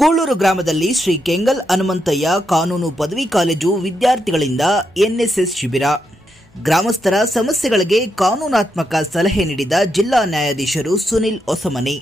ಕೂಳೂರು ಗ್ರಾಮದಲ್ಲಿ ಶ್ರೀ ಕೆಂಗಲ್ ಹನುಮಂತಯ್ಯ ಕಾನೂನು ಪದವಿ ಕಾಲೇಜು ವಿದ್ಯಾರ್ಥಿಗಳಿಂದ ಎನ್ಎಸ್ಎಸ್ ಶಿಬಿರ. ಗ್ರಾಮಸ್ಥರ ಸಮಸ್ಯೆಗಳಿಗೆ ಕಾನೂನಾತ್ಮಕ ಸಲಹೆ ನೀಡಿದ ಜಿಲ್ಲಾ ನ್ಯಾಯಾಧೀಶರು ಸುನಿಲ್ ಹೊಸಮನಿ.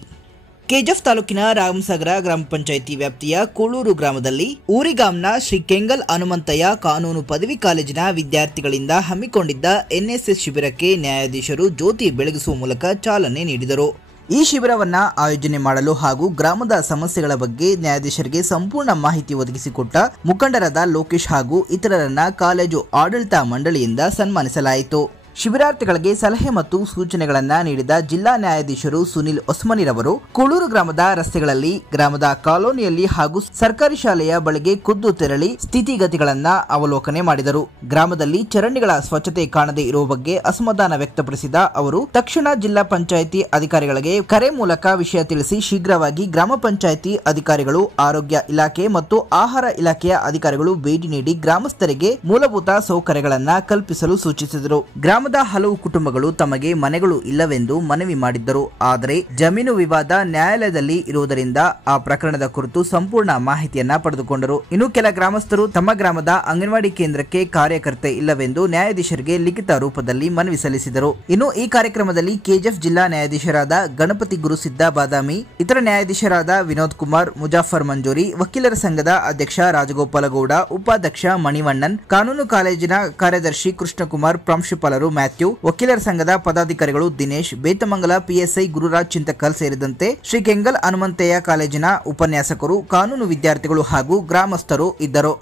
ಕೆಜಿಎಫ್ ತಾಲೂಕಿನ ರಾಮಸಾಗರ ಗ್ರಾಮ ಪಂಚಾಯಿತಿ ವ್ಯಾಪ್ತಿಯ ಕೂಳೂರು ಗ್ರಾಮದಲ್ಲಿ ಊರಿಗಾಂನ ಶ್ರೀ ಕೆಂಗಲ್ ಹನುಮಂತಯ್ಯ ಕಾನೂನು ಪದವಿ ಕಾಲೇಜಿನ ವಿದ್ಯಾರ್ಥಿಗಳಿಂದ ಹಮ್ಮಿಕೊಂಡಿದ್ದ ಎನ್ಎಸ್ಎಸ್ ಶಿಬಿರಕ್ಕೆ ನ್ಯಾಯಾಧೀಶರು ಜ್ಯೋತಿ ಬೆಳಗಿಸುವ ಮೂಲಕ ಚಾಲನೆ ನೀಡಿದರು. ಈ ಶಿಬಿರವನ್ನು ಆಯೋಜನೆ ಮಾಡಲು ಹಾಗೂ ಗ್ರಾಮದ ಸಮಸ್ಯೆಗಳ ಬಗ್ಗೆ ನ್ಯಾಯಾಧೀಶರಿಗೆ ಸಂಪೂರ್ಣ ಮಾಹಿತಿ ಒದಗಿಸಿಕೊಟ್ಟ ಮುಖಂಡರಾದ ಲೋಕೇಶ್ ಹಾಗೂ ಇತರರನ್ನ ಕಾಲೇಜು ಆಡಳಿತ ಮಂಡಳಿಯಿಂದ ಸನ್ಮಾನಿಸಲಾಯಿತು. ಶಿಬಿರಾರ್ಥಿಗಳಿಗೆ ಸಲಹೆ ಮತ್ತು ಸೂಚನೆಗಳನ್ನು ನೀಡಿದ ಜಿಲ್ಲಾ ನ್ಯಾಯಾಧೀಶರು ಸುನಿಲ್ ಹೊಸಮನಿರವರು ಕೂಳೂರು ಗ್ರಾಮದ ರಸ್ತೆಗಳಲ್ಲಿ, ಗ್ರಾಮದ ಕಾಲೋನಿಯಲ್ಲಿ ಹಾಗೂ ಸರ್ಕಾರಿ ಶಾಲೆಯ ಬಳಿಗೆ ಖುದ್ದು ತೆರಳಿ ಸ್ಥಿತಿಗತಿಗಳನ್ನ ಅವಲೋಕನೆ ಮಾಡಿದರು. ಗ್ರಾಮದಲ್ಲಿ ಚರಂಡಿಗಳ ಸ್ವಚ್ಛತೆ ಕಾಣದೇ ಇರುವ ಬಗ್ಗೆ ಅಸಮಾಧಾನ ವ್ಯಕ್ತಪಡಿಸಿದ ಅವರು ತಕ್ಷಣ ಜಿಲ್ಲಾ ಪಂಚಾಯಿತಿ ಅಧಿಕಾರಿಗಳಿಗೆ ಕರೆ ಮೂಲಕ ವಿಷಯ ತಿಳಿಸಿ ಶೀಘ್ರವಾಗಿ ಗ್ರಾಮ ಪಂಚಾಯಿತಿ ಅಧಿಕಾರಿಗಳು, ಆರೋಗ್ಯ ಇಲಾಖೆ ಮತ್ತು ಆಹಾರ ಇಲಾಖೆಯ ಅಧಿಕಾರಿಗಳು ಭೇಟಿ ನೀಡಿ ಗ್ರಾಮಸ್ಥರಿಗೆ ಮೂಲಭೂತ ಸೌಕರ್ಯಗಳನ್ನು ಕಲ್ಪಿಸಲು ಸೂಚಿಸಿದರು. ಗ್ರಾಮದ ಹಲವು ಕುಟುಂಬಗಳು ತಮಗೆ ಮನೆಗಳು ಇಲ್ಲವೆಂದು ಮನವಿ ಮಾಡಿದ್ದರು. ಆದರೆ ಜಮೀನು ವಿವಾದ ನ್ಯಾಯಾಲಯದಲ್ಲಿ ಇರುವುದರಿಂದ ಆ ಪ್ರಕರಣದ ಕುರಿತು ಸಂಪೂರ್ಣ ಮಾಹಿತಿಯನ್ನ ಪಡೆದುಕೊಂಡರು. ಇನ್ನು ಕೆಲ ಗ್ರಾಮಸ್ಥರು ತಮ್ಮ ಗ್ರಾಮದ ಅಂಗನವಾಡಿ ಕೇಂದ್ರಕ್ಕೆ ಕಾರ್ಯಕರ್ತೆ ಇಲ್ಲವೆಂದು ನ್ಯಾಯಾಧೀಶರಿಗೆ ಲಿಖಿತ ರೂಪದಲ್ಲಿ ಮನವಿ ಸಲ್ಲಿಸಿದರು. ಇನ್ನು ಈ ಕಾರ್ಯಕ್ರಮದಲ್ಲಿ ಕೆಜಿಎಫ್ ಜಿಲ್ಲಾ ನ್ಯಾಯಾಧೀಶರಾದ ಗಣಪತಿ ಗುರುಸಿದ್ದ ಬಾದಾಮಿ, ಇತರ ನ್ಯಾಯಾಧೀಶರಾದ ವಿನೋದ್ ಕುಮಾರ್, ಮುಜಾಫರ್ ಮಂಜೂರಿ, ವಕೀಲರ ಸಂಘದ ಅಧ್ಯಕ್ಷ ರಾಜಗೋಪಾಲಗೌಡ, ಉಪಾಧ್ಯಕ್ಷ ಮಣಿವಣ್ಣನ್, ಕಾನೂನು ಕಾಲೇಜಿನ ಕಾರ್ಯದರ್ಶಿ ಕೃಷ್ಣಕುಮಾರ್, ಪ್ರಾಂಶುಪಾಲರು ಮ್ಯಾಥ್ಯೂ, ವಕೀಲರ ಸಂಘದ ಪದಾಧಿಕಾರಿಗಳು ದಿನೇಶ್, ಬೇತಮಂಗಲ ಪಿಎಸ್ಐ ಗುರುರಾಜ್ ಚಿಂತಕಲ್ ಸೇರಿದಂತೆ ಶ್ರೀ ಕೆಂಗಲ್ ಹನುಮಂತಯ್ಯ ಕಾಲೇಜಿನ ಉಪನ್ಯಾಸಕರು, ಕಾನೂನು ವಿದ್ಯಾರ್ಥಿಗಳು ಹಾಗೂ ಗ್ರಾಮಸ್ಥರು ಇದ್ದರು.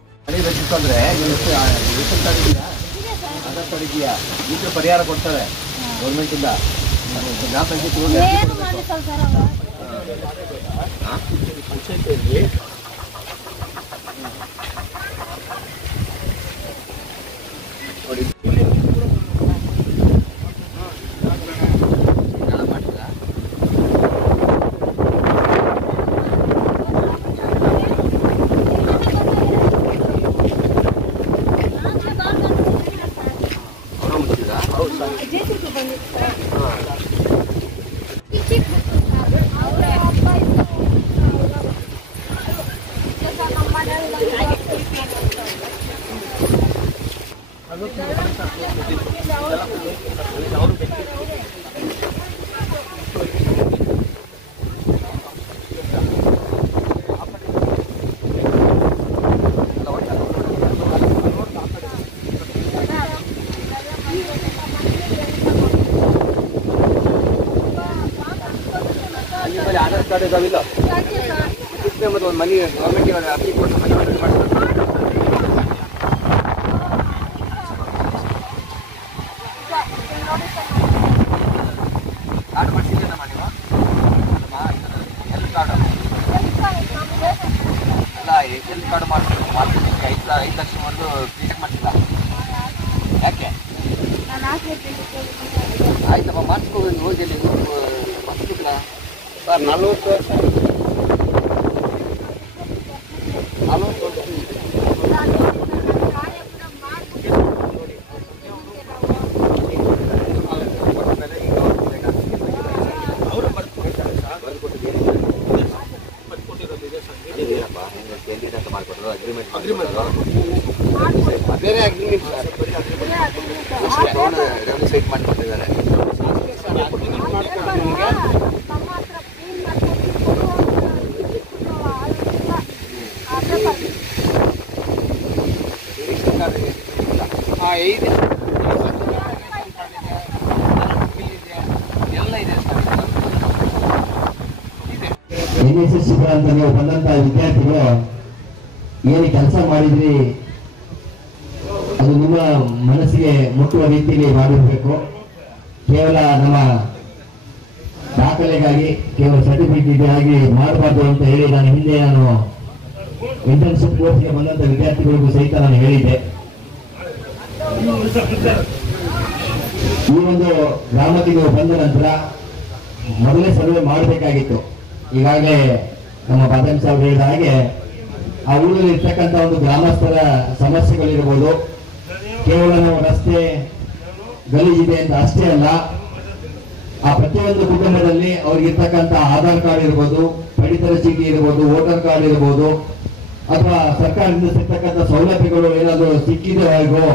ಪರಿಹಾರ ಕೊಡ್ತಾರೆ ಗೌರ್ಮೆಂಟ್ ಇಂದ. ಆಧಾರ್ ಕಾರ್ಡ್ ಇದಾವಿಲ್ಲ ಮತ್ತು ಒಂದು ಮನಿ ಗೌರ್ಮೆಂಟ್ ಅಪ್ಲಿ ಕೊಟ್ಟು ಮನಿ ಮಾಡ್ತಾರೆ. ಕಾರ್ಡ್ ಮಾಡಿಸಿದ್ದೇನಮ್ಮ ನೀವು? ಹೆಲ್ತ್ ಕಾರ್ಡ್ ಅಲ್ಲ, ಹೆಲ್ತ್ ಕಾರ್ಡ್ ಮಾಡ್ತೀನಿ 5 ಲಕ್ಷವರೆಗೂ ಕ್ಲಿಯರ್ ಮಾಡಿಸಿಲ್ಲ. ಯಾಕೆ? ಆಯ್ತಪ್ಪ, ಮಾಡಿಸ್ಕೋಬೋದು. ಹೋಗಿ ಮಾಡಿಸ್ತಿಲ್ಲ ಸರ್. 40 ವರ್ಷ 40 ವರ್ಷ ಬೇರೆ ಅಗ್ರಿಮೆಂಟ್ ಸೈಟ್ ಮಾಡಿಕೊಟ್ಟಿದ್ದಾರೆ. ಎನ್ಎಸ್ಎಸ್ ಶಿಬಿರ ಅಂತ ನೀವು ಬಂದಂತ ವಿದ್ಯಾರ್ಥಿಗಳು ಏನು ಕೆಲಸ ಮಾಡಿದ್ರಿ ಅದು ನಿಮ್ಮ ಮನಸ್ಸಿಗೆ ಮುಟ್ಟುವ ರೀತಿಯಲ್ಲಿ ಮಾಡಿರಬೇಕು. ಕೇವಲ ನಮ್ಮ ದಾಖಲೆಗಾಗಿ, ಕೇವಲ ಸರ್ಟಿಫಿಕೇಟ್ ಆಗಿ ಮಾಡಬಾರ್ದು ಅಂತ ಹೇಳಿ ನಾನು ಇಂಟರ್ನ್ಶಿಪ್ ಕೋರ್ಸ್ಗೆ ಬಂದಂತ ವಿದ್ಯಾರ್ಥಿಗಳಿಗೂ ಸಹಿತ ನಾನು ಹೇಳಿದ್ದೆ. ಈ ಒಂದು ಗ್ರಾಮಕ್ಕೆ ನೀವು ಬಂದ ನಂತರ ಮೊದಲೇ ಸರ್ವೆ ಮಾಡಬೇಕಾಗಿತ್ತು. ಈಗಾಗಲೇ ನಮ್ಮ ಬಾದಾಮಿ ಸಾಹೇಬ್ ಹೇಳಿದ ಹಾಗೆ ಆ ಊರಲ್ಲಿ ಇರ್ತಕ್ಕಂಥ ಒಂದು ಗ್ರಾಮಸ್ಥರ ಸಮಸ್ಯೆಗಳಿರ್ಬೋದು, ಕೇವಲ ನಾವು ರಸ್ತೆ ಗಲೀಜಿದೆ ಅಂತ ಅಷ್ಟೇ ಅಲ್ಲ, ಆ ಪ್ರತಿಯೊಂದು ಕುಟುಂಬದಲ್ಲಿ ಅವ್ರಿಗಿರ್ತಕ್ಕಂಥ ಆಧಾರ್ ಕಾರ್ಡ್ ಇರ್ಬೋದು, ಪಡಿತರ ಚೀಟಿ ಇರ್ಬೋದು, ವೋಟರ್ ಕಾರ್ಡ್ ಇರ್ಬೋದು, ಅಥವಾ ಸರ್ಕಾರದಿಂದ ಸಿಗ್ತಕ್ಕಂಥ ಸೌಲಭ್ಯಗಳು ಏನಾದರೂ ಸಿಕ್ಕಿದೆಯೋ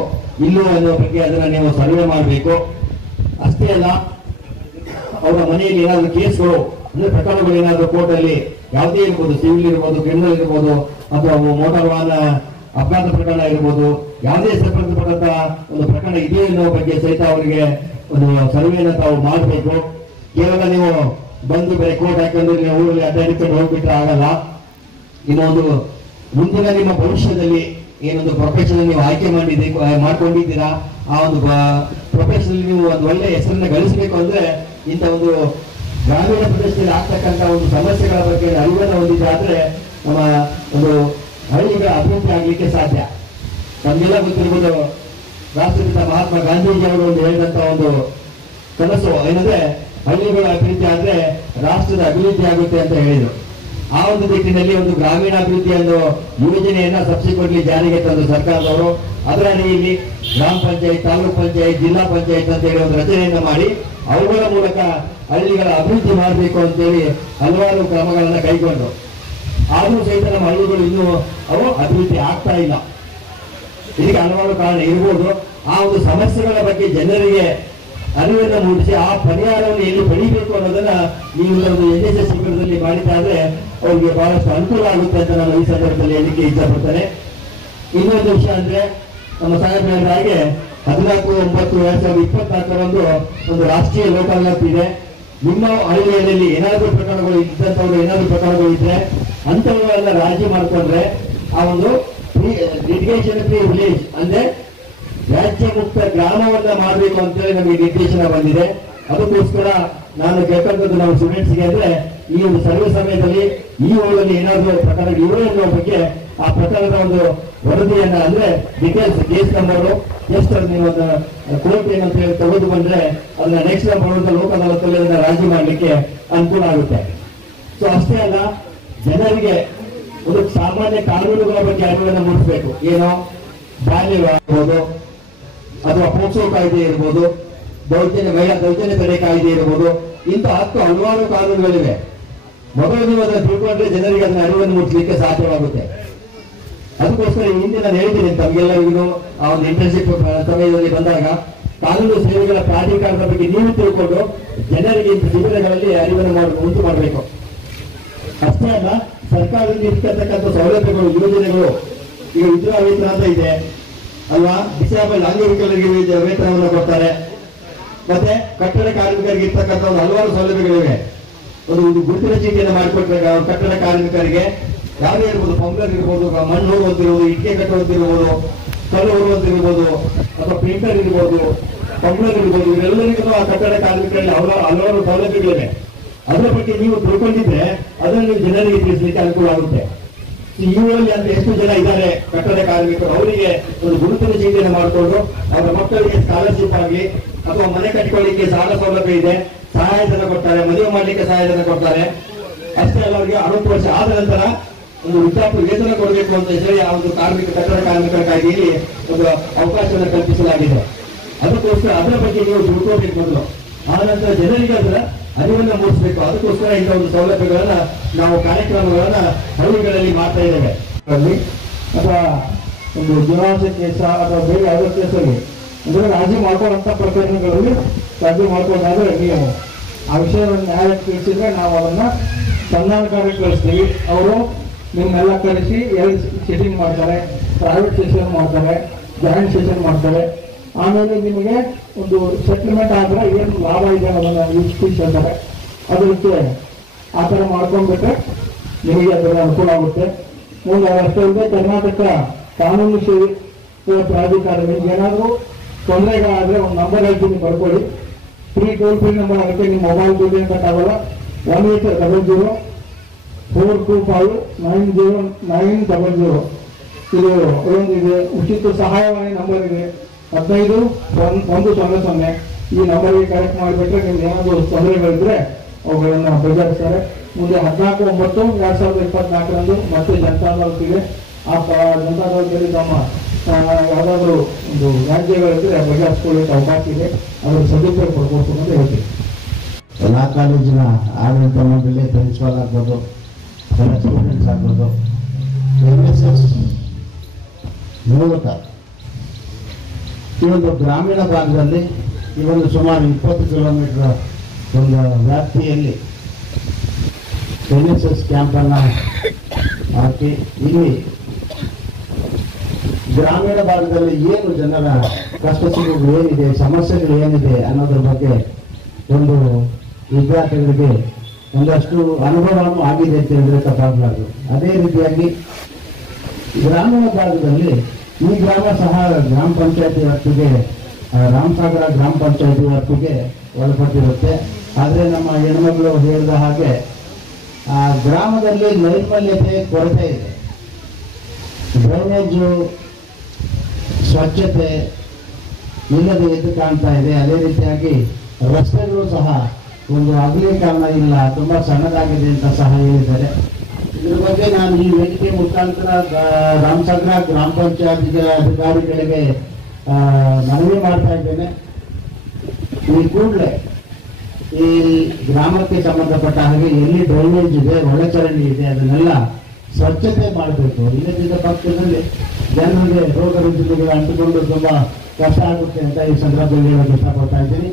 ಇಲ್ಲೋ ಅನ್ನೋ ಬಗ್ಗೆ ಅದನ್ನ ನೀವು ಸರ್ವೆ ಮಾಡಬೇಕು. ಅಷ್ಟೇ ಅಲ್ಲ, ಅವರ ಮನೆಯಲ್ಲಿ ಏನಾದರೂ ಕೇಸ್ಗಳು ಅಂದ್ರೆ ಪ್ರಕರಣಗಳು ಏನಾದರೂ ಕೋರ್ಟ್ ಅಲ್ಲಿ ಯಾವುದೇ ಇರ್ಬೋದು, ಸಿವಿಲ್ ಇರ್ಬೋದು, ಕ್ರಿಮಿನಲ್ ಇರ್ಬೋದು, ಅಥವಾ ಮೋಟಾರ್ ವಾಹನ ಅಪಘಾತ ಪ್ರಕರಣ ಇರ್ಬೋದು, ಯಾವುದೇ ಸಂಬಂಧಪಟ್ಟಂತ ಒಂದು ಪ್ರಕರಣ ಇದೆಯೋ ಅನ್ನೋ ಬಗ್ಗೆ ಸಹಿತ ಅವರಿಗೆ ಒಂದು ಸರ್ವೆಯನ್ನು ತಾವು ಮಾಡಬೇಕು. ಕೇವಲ ನೀವು ಬಂದು ಬೇರೆ ಕೋರ್ಟ್ ಹಾಕೊಂಡು ನೀವು ಊರಲ್ಲಿ ಅಡ್ಡಾಡಿಕೊಂಡು ಹೋಗ್ಬಿಟ್ರೆ ಆಗಲ್ಲ. ಇನ್ನೊಂದು ಮುಂದಿನ ನಿಮ್ಮ ಭವಿಷ್ಯದಲ್ಲಿ ಏನೊಂದು ಪ್ರೊಫೆಷನ್ ನೀವು ಆಯ್ಕೆ ಮಾಡ್ಕೊಂಡಿದ್ದೀರಾ, ಆ ಒಂದು ಪ್ರೊಫೆಷನ್ ನೀವು ಒಂದು ಒಳ್ಳೆ ಹೆಸರನ್ನ ಗಳಿಸಬೇಕು ಅಂದ್ರೆ ಇಂಥ ಒಂದು ಗ್ರಾಮೀಣ ಪ್ರದೇಶದಲ್ಲಿ ಆಗ್ತಕ್ಕಂಥ ಒಂದು ಸಮಸ್ಯೆಗಳ ಬಗ್ಗೆ ಅರಿವನ್ನು ಹೊಂದಿದ್ದಾದ್ರೆ ನಮ್ಮ ಒಂದು ಹಳ್ಳಿಗಳ ಅಭಿವೃದ್ಧಿ ಆಗ್ಲಿಕ್ಕೆ ಸಾಧ್ಯ. ನಮಗೆಲ್ಲ ಗೊತ್ತಿರ್ಬೋದು, ರಾಷ್ಟ್ರಪಿತ ಮಹಾತ್ಮ ಗಾಂಧೀಜಿ ಅವರು ಒಂದು ಹೇಳಿದಂತ ಒಂದು ಕನಸು ಏನಂದ್ರೆ ಹಳ್ಳಿಗಳ ಅಭಿವೃದ್ಧಿ ಆದ್ರೆ ರಾಷ್ಟ್ರದ ಅಭಿವೃದ್ಧಿ ಆಗುತ್ತೆ ಅಂತ ಹೇಳಿದ್ರು. ಆ ಒಂದು ನಿಟ್ಟಿನಲ್ಲಿ ಒಂದು ಗ್ರಾಮೀಣಾಭಿವೃದ್ಧಿ ಅನ್ನೋ ಯೋಜನೆಯನ್ನ ಸಬ್ಸಿಕ್ವೆಂಟ್ಲಿ ಜಾರಿಗೆ ತಂದು ಸರ್ಕಾರದವರು ಅದರ ಅಡಿಯಲ್ಲಿ ಗ್ರಾಮ ಪಂಚಾಯತ್, ತಾಲೂಕ್ ಪಂಚಾಯತ್, ಜಿಲ್ಲಾ ಪಂಚಾಯತ್ ಅಂತ ಹೇಳಿ ಒಂದು ರಚನೆಯನ್ನ ಮಾಡಿ ಅವುಗಳ ಮೂಲಕ ಹಳ್ಳಿಗಳ ಅಭಿವೃದ್ಧಿ ಮಾಡಬೇಕು ಅಂತೇಳಿ ಹಲವಾರು ಕ್ರಮಗಳನ್ನ ಕೈಗೊಂಡು, ಆದರೂ ಸಹಿತ ನಮ್ಮ ಹಳ್ಳಿಗಳು ಇನ್ನೂ ಅವು ಅಭಿವೃದ್ಧಿ ಆಗ್ತಾ ಇಲ್ಲ. ಇದಕ್ಕೆ ಹಲವಾರು ಕಾರಣ ಇರ್ಬೋದು. ಆ ಒಂದು ಸಮಸ್ಯೆಗಳ ಬಗ್ಗೆ ಜನರಿಗೆ ಅರಿವನ್ನು ಮೂಡಿಸಿ ಆ ಪರಿಹಾರವನ್ನು ಎಲ್ಲಿ ಪಡಿಬೇಕು ಅನ್ನೋದನ್ನ ನೀವು ಒಂದು NSS ಶಿಬಿರದಲ್ಲಿ ಮಾಡಿದ್ದಾದ್ರೆ ಅವ್ರಿಗೆ ಬಹಳಷ್ಟು ಅನುಕೂಲ ಆಗುತ್ತೆ ಅಂತ ನಾನು ಈ ಸಂದರ್ಭದಲ್ಲಿ ಹೇಳಲಿಕ್ಕೆ ಇಷ್ಟಪಡ್ತೇನೆ. ಇನ್ನೊಂದು ವಿಷಯ ಅಂದ್ರೆ, ನಮ್ಮ ಸಾಹೇಬ್ ಹೇಳಿದ ಹಾಗೆ 14/9/2024 ಒಂದು ರಾಷ್ಟ್ರೀಯ ಲೋಕಾದಾಲತ್ ಇದೆ. ನಿಮ್ಮ ಹಳ್ಳಿಯಲ್ಲಿ ಏನಾದರೂ ಪ್ರಕರಣಗಳು ಇದ್ದಂಥವ್ರು ಏನಾದರೂ ಪ್ರಕರಣಗಳು ಇದ್ರೆ ಅಂತವುಗಳನ್ನ ರಾಜಿ ಮಾಡಿಕೊಂಡ್ರೆ ಆ ಒಂದು ಲಿಟಿಗೇಷನ್ ಫ್ರೀ ವಿಲೇಜ್ ಅಂದ್ರೆ ವ್ಯಾಜ್ಯ ಮುಕ್ತ ಗ್ರಾಮವನ್ನ ಮಾಡಬೇಕು ಅಂತೇಳಿ ನಮಗೆ ನಿರ್ದೇಶನ ಬಂದಿದೆ. ಅದಕ್ಕೋಸ್ಕರ ನಾನು ಕೇಳ್ಕೊಂಡದ್ದು ನಾವು ಸ್ಟೂಡೆಂಟ್ಸ್ಗೆ ಅಂದ್ರೆ ಈ ಒಂದು ಸರ್ವೆ ಸಮಯದಲ್ಲಿ ಈ ಊರಲ್ಲಿ ಏನಾದರೂ ಪ್ರಕರಣ ಇವೆ ಅನ್ನೋ ಬಗ್ಗೆ ಆ ಪ್ರಕರಣದ ಒಂದು ವರದಿಯನ್ನ ಅಂದ್ರೆ ಡೀಟೇಲ್ಸ್, ಕೇಸ್ ನಂಬರು ಎಷ್ಟು ನೀವು ಒಂದು ಕೋರ್ಟ್ ಏನಂತ ಹೇಳಿ ತೆಗೆದು ಬಂದ್ರೆ ಅದನ್ನ ನೆಕ್ಸ್ಟ್ ಬರುವಂತ ಲೋಕ ಅದಾಲತಲ್ಲಿ ಅದನ್ನ ರಾಜಿ ಮಾಡ್ಲಿಕ್ಕೆ ಅನುಕೂಲ ಆಗುತ್ತೆ. ಸೊ ಅಷ್ಟೇ ಅಲ್ಲ, ಜನರಿಗೆ ಒಂದು ಸಾಮಾನ್ಯ ಕಾನೂನುಗಳ ಬಗ್ಗೆ ಅರಿವನ್ನು ಮೂಡಿಸಬೇಕು. ಏನೋ ಬಾಲ್ಯ ಇರ್ಬೋದು, ಅಥವಾ ಪೋಕ್ಸೋ ಕಾಯ್ದೆ ಇರ್ಬೋದು, ಮಹಿಳಾ ದೌರ್ಜನ್ಯ ತಡೆ ಕಾಯ್ದೆ ಇರ್ಬೋದು, ಇಂಥ ಹಲವಾರು ಕಾನೂನುಗಳಿವೆ. ಮೊದಲು ನೀವು ಅದನ್ನು ತಿಳ್ಕೊಂಡ್ರೆ ಜನರಿಗೆ ಅದನ್ನ ಅರಿವನ್ನು ಮೂಡಿಸಲಿಕ್ಕೆ ಸಾಧ್ಯವಾಗುತ್ತೆ. ಅದಕ್ಕೋಸ್ಕರ ಹಿಂದೆ ನಾನು ಹೇಳ್ತೀನಿ ತಮಗೆಲ್ಲರಿಗೂ, ಆ ಒಂದು ಇಂಟರ್ನ್ಶಿಪ್ ಸಮಯದಲ್ಲಿ ಬಂದಾಗ ಕಾನೂನು ಸೇವೆಗಳ ಪ್ರಾಧಿಕಾರದ ಬಗ್ಗೆ ನೀವು ತಿಳ್ಕೊಂಡು ಜನರಿಗೆ ಇಂಥ ಶಿಬಿರಗಳಲ್ಲಿ ಅರಿವನ್ನು ಉಂಟು ಮಾಡಬೇಕು. ಅಷ್ಟೇ ಅಲ್ಲ, ಸರ್ಕಾರದಿಂದ ಇರ್ತಕ್ಕಂಥ ಸೌಲಭ್ಯಗಳು, ಯೋಜನೆಗಳು, ಈಗ ವಿಧವಾ ವೇತನ ಅಂತ ಇದೆ ಅಲ್ವಾ, ಡಿಸೇಬಲ್ ಅಂಗವಿಕಲರಿಗೆ ವೇತನವನ್ನು ಕೊಡ್ತಾರೆ, ಮತ್ತೆ ಕಟ್ಟಡ ಕಾರ್ಮಿಕರಿಗೆ ಇರ್ತಕ್ಕಂಥ ಒಂದು ಹಲವಾರು ಸೌಲಭ್ಯಗಳಿವೆ. ಒಂದು ಗುರುತಿನ ಚೀಟಿಯನ್ನು ಮಾಡಿಕೊಟ್ರೆ ಕಟ್ಟಡ ಕಾರ್ಮಿಕರಿಗೆ ಯಾವುದೇ ಇರ್ಬೋದು, ಪಂಪ್ಲರ್ ಇರ್ಬೋದು, ಮಣ್ಣು ಹೊರುವಂತಿರ್ಬೋದು, ಇಟ್ಟಿಗೆ ಕಟ್ಟುವಂತಿರ್ಬೋದು, ಕಲ್ಲು ಹೊರುವಂತಿರ್ಬೋದು, ಅಥವಾ ಪ್ರಿಂಟರ್ ಇರ್ಬೋದು, ಪಂಪ್ಲರ್ ಇರ್ಬೋದು, ಇವರೆಲ್ಲರಿಗೂ ಆ ಕಟ್ಟಡ ಕಾರ್ಮಿಕರಲ್ಲಿ ಹಲವಾರು ಸೌಲಭ್ಯಗಳಿವೆ. ಅದರ ಬಗ್ಗೆ ನೀವು ತಿಳ್ಕೊಂಡಿದ್ರೆ ಅದನ್ನು ನೀವು ಜನರಿಗೆ ತಿಳಿಸಲಿಕ್ಕೆ ಅನುಕೂಲ ಆಗುತ್ತೆ. ಈ ಊರಲ್ಲಿ ಅಂತ ಎಷ್ಟು ಜನ ಇದ್ದಾರೆ ಕಟ್ಟಡ ಕಾರ್ಮಿಕರು, ಅವರಿಗೆ ಒಂದು ಗುರುತಿನ ಚೀಟಿಯನ್ನು ಮಾಡಿಕೊಂಡು ಅವರ ಮಕ್ಕಳಿಗೆ ಸ್ಕಾಲರ್ಶಿಪ್ ಆಗಲಿ ಅಥವಾ ಮನೆ ಕಟ್ಟಿಕೊಳ್ಳಿಕ್ಕೆ ಸಾಲ ಸೌಲಭ್ಯ ಇದೆ, ಸಹಾಯಧನ ಕೊಡ್ತಾರೆ, ಮದುವೆ ಮಾಡಲಿಕ್ಕೆ ಸಹಾಯಧನ ಕೊಡ್ತಾರೆ. ಅಷ್ಟೇ ಅಲ್ಲ, ಅವರಿಗೆ 60 ವರ್ಷ ಆದ ನಂತರ ಒಂದು ವೃದ್ಧಾಪ್ಯ ವೇತನ ಕೊಡಬೇಕು ಅಂತ ಹೇಳಿ ಆ ಒಂದು ಕಟ್ಟಡ ಕಾರ್ಮಿಕರ ಕಾಯ್ದೆಯಲ್ಲಿ ಒಂದು ಅವಕಾಶವನ್ನು ಕಲ್ಪಿಸಲಾಗಿದೆ. ಅದಕ್ಕೋಸ್ಕರ ಅದರ ಬಗ್ಗೆ ನೀವು ತಿಳ್ಕೋಬೇಕು ಮೊದಲು, ಆ ನಂತರ ಜನರಿಗೆ ಅದರ ಅರಿವನ್ನು ಮೂಡಿಸಬೇಕು. ಅದಕ್ಕೋಸ್ಕರ ಇಂಥ ಒಂದು ಸೌಲಭ್ಯಗಳನ್ನ ನಾವು ಕಾರ್ಯಕ್ರಮಗಳನ್ನ ಹಳ್ಳಿಗಳಲ್ಲಿ ಮಾಡ್ತಾ ಇದ್ದೇವೆ. ಅಥವಾ ಒಂದು ಜೀವನಾಂಶ ಕೇಸ ಅಥವಾ ಬೇರೆ ಯಾವುದೋ ಕೇಸಲ್ಲಿ ಅಂದ್ರೆ ರಾಜಿ ಮಾಡ್ಕೊಳ್ಳುವಂಥ ಪ್ರಕರಣಗಳಲ್ಲಿ ರಾಜಿ ಮಾಡ್ಕೊಂಡಾದ್ರೆ ನೀವು ಆ ವಿಷಯವನ್ನು ನ್ಯಾಯಕ್ಕೆ ತಿಳಿಸಿದ್ರೆ ನಾವು ಅದನ್ನ ಸಂಧಾನಕಾರಕ್ಕೆ ಕಳಿಸ್ತೀವಿ. ಅವರು ನಿಮ್ಮೆಲ್ಲ ಕಳಿಸಿ 2 ಸೆಷನ್ ಮಾಡ್ತಾರೆ, ಪ್ರೈವೇಟ್ ಸೆಷನ್ ಮಾಡ್ತಾರೆ, ಜಾಯಿಂಟ್ ಸೆಷನ್ ಮಾಡ್ತಾರೆ. ಆಮೇಲೆ ನಿಮಗೆ ಒಂದು ಸೆಟಲ್ಮೆಂಟ್ ಆದ್ರೆ ಏನು ಲಾಭ ಇದೆ ಅದನ್ನ ತಿಳಿಸ್ತಾರೆ. ಅದಕ್ಕೆ ಆ ಥರ ಮಾಡ್ಕೊಂಡ್ಬಿಟ್ರೆ ನಿಮಗೆ ಅದರ ಅನುಕೂಲ ಆಗುತ್ತೆ. ಮುಂದೆ ಅಷ್ಟೇ ಇದೆ, ಕರ್ನಾಟಕ ಕಾನೂನು ಸೇವೆ ಪ್ರಾಧಿಕಾರ ನಿಮ್ಗೆ ಏನಾದರೂ ತೊಂದರೆಗಳಾದ್ರೆ ಒಂದು ನಂಬರ್ ಹೇಳ್ತೀನಿ, ಬರ್ಕೊಳ್ಳಿ. ಫ್ರೀ ಟೋಲ್ ಫ್ರೀ ನಂಬರ್ ಆಗುತ್ತೆ. ನಿಮ್ಮ ಮೊಬೈಲ್ ದುಡ್ಡು ಅಂತ ಆಗೋಲ್ಲ. 1800-425-90900 ಇದು ಒಂದಿದೆ. ಉಚಿತ ಸಹಾಯವಾಣಿ ನಂಬರ್ ಇದೆ 15-100. ಈ ನಂಬರ್ಗೆ ಕನೆಕ್ಟ್ ಮಾಡಿಬಿಟ್ರೆ ನಿಮ್ಗೆ ಏನಾದರೂ ತೊಂದರೆಗಳಿದ್ರೆ ಅವುಗಳನ್ನು ಬಗೆಹರಿಸ್ತಾರೆ. ಮುಂದೆ 14/9/2024 ಮತ್ತೆ ಜನತಾದಳತಿಗೆ ಆ ಜನತಾದಳದಲ್ಲಿ ತಮ್ಮ ಯಾವುದಾದ್ರೂ ಒಂದು ರಾಜ್ಯಗಳಿದ್ರೆ ಬಗೆಹರಿಸ್ಕೊಳ್ಳಿಕ್ಕೆ ಅವಕಾಶ ಇದೆ. ಅದರ ಸದುಪಯೋಗ ಪಡ್ಕೊಳ್ಬೇಕು ಅಂತ ಹೇಳ್ತೀವಿ. ಲಾ ಕಾಲೇಜಿನ ಆಡಳಿತ ಮಂಡಳಿ, ಪ್ರಿನ್ಸಿಪಾಲ್ ಆಗ್ಬೋದು, ಎಲ್ಲ ಸ್ಟೂಡೆಂಟ್ಸ್ ಆಗ್ಬೋದು, NSS ಮೂಲಕ ಈ ಒಂದು ಗ್ರಾಮೀಣ ಭಾಗದಲ್ಲಿ ಈ ಒಂದು ಸುಮಾರು 20 ಕಿಲೋಮೀಟರ್ ಒಂದು ವ್ಯಾಪ್ತಿಯಲ್ಲಿ NSS ಕ್ಯಾಂಪನ್ನು ಹಾಕಿ ಇಲ್ಲಿ ಗ್ರಾಮೀಣ ಭಾಗದಲ್ಲಿ ಏನು ಜನರ ಕಷ್ಟ ಸುಖಗಳು ಏನಿದೆ, ಸಮಸ್ಯೆಗಳು ಏನಿದೆ ಅನ್ನೋದ್ರ ಬಗ್ಗೆ ಒಂದು ವಿದ್ಯಾರ್ಥಿಗಳಿಗೆ ಒಂದಷ್ಟು ಅನುಭವನೂ ಆಗಿದೆ ಅಂತ ಹೇಳಿದ್ರೆ ತಪ್ಪಾಗಲಾರದು. ಅದೇ ರೀತಿಯಾಗಿ ಗ್ರಾಮೀಣ ಭಾಗದಲ್ಲಿ ಈ ಗ್ರಾಮ ಸಹ ಗ್ರಾಮ ಪಂಚಾಯತಿ ವ್ಯಾಪ್ತಿಗೆ, ರಾಮಸಾಗರ ಗ್ರಾಮ ಪಂಚಾಯತಿ ವ್ಯಾಪ್ತಿಗೆ ಒಳಪಟ್ಟಿರುತ್ತೆ. ಆದರೆ ನಮ್ಮ ಹೆಣ್ಮಗಳು ಹೇಳಿದ ಹಾಗೆ ಆ ಗ್ರಾಮದಲ್ಲಿ ನೈರ್ಮಲ್ಯತೆ ಕೊರತೆ ಇದೆ. ಡ್ರೈನೇಜು ಸ್ವಚ್ಛತೆ ಇಲ್ಲದೆ ಎದ್ದು ಕಾಣ್ತಾ ಇದೆ. ಅದೇ ರೀತಿಯಾಗಿ ರಸ್ತೆಗಳು ಸಹ ಒಂದು ಅಗಲೀಕರಣ ಇಲ್ಲ, ತುಂಬಾ ಸಣ್ಣದಾಗಿದೆ ಅಂತ ಸಹ ಹೇಳಿದ್ದಾರೆ. ಇದ್ರ ಬಗ್ಗೆ ನಾನು ಈ ವೇದಿಕೆ ಮುಖಾಂತರ ರಾಮಸಾಗರ ಗ್ರಾಮ ಪಂಚಾಯತ್ ಅಧಿಕಾರಿಗಳಿಗೆ ಮನವಿ ಮಾಡ್ತಾ ಇದ್ದೇನೆ. ಈ ಕೂಡಲೇ ಈ ಗ್ರಾಮಕ್ಕೆ ಸಂಬಂಧಪಟ್ಟ ಹಾಗೆ ಎಲ್ಲಿ ಡ್ರೈನೇಜ್ ಇದೆ, ಒಳಚರಂಡಿ ಇದೆ, ಅದನ್ನೆಲ್ಲ ಸ್ವಚ್ಛತೆ ಮಾಡಬೇಕು. ಇಲ್ಲದಿದ್ದ ಪಕ್ಷದಲ್ಲಿ ಜನರಿಗೆ ರೋಗ ರುಜಿನಗಳು ಅಂಟಿಕೊಂಡು ತುಂಬಾ ಕಷ್ಟ ಆಗುತ್ತೆ ಅಂತ ಈ ಸಂದರ್ಭದಲ್ಲಿ ಹೇಳಕ್ಕೆ ಇಷ್ಟಪಡ್ತಾ ಇದ್ದೀನಿ.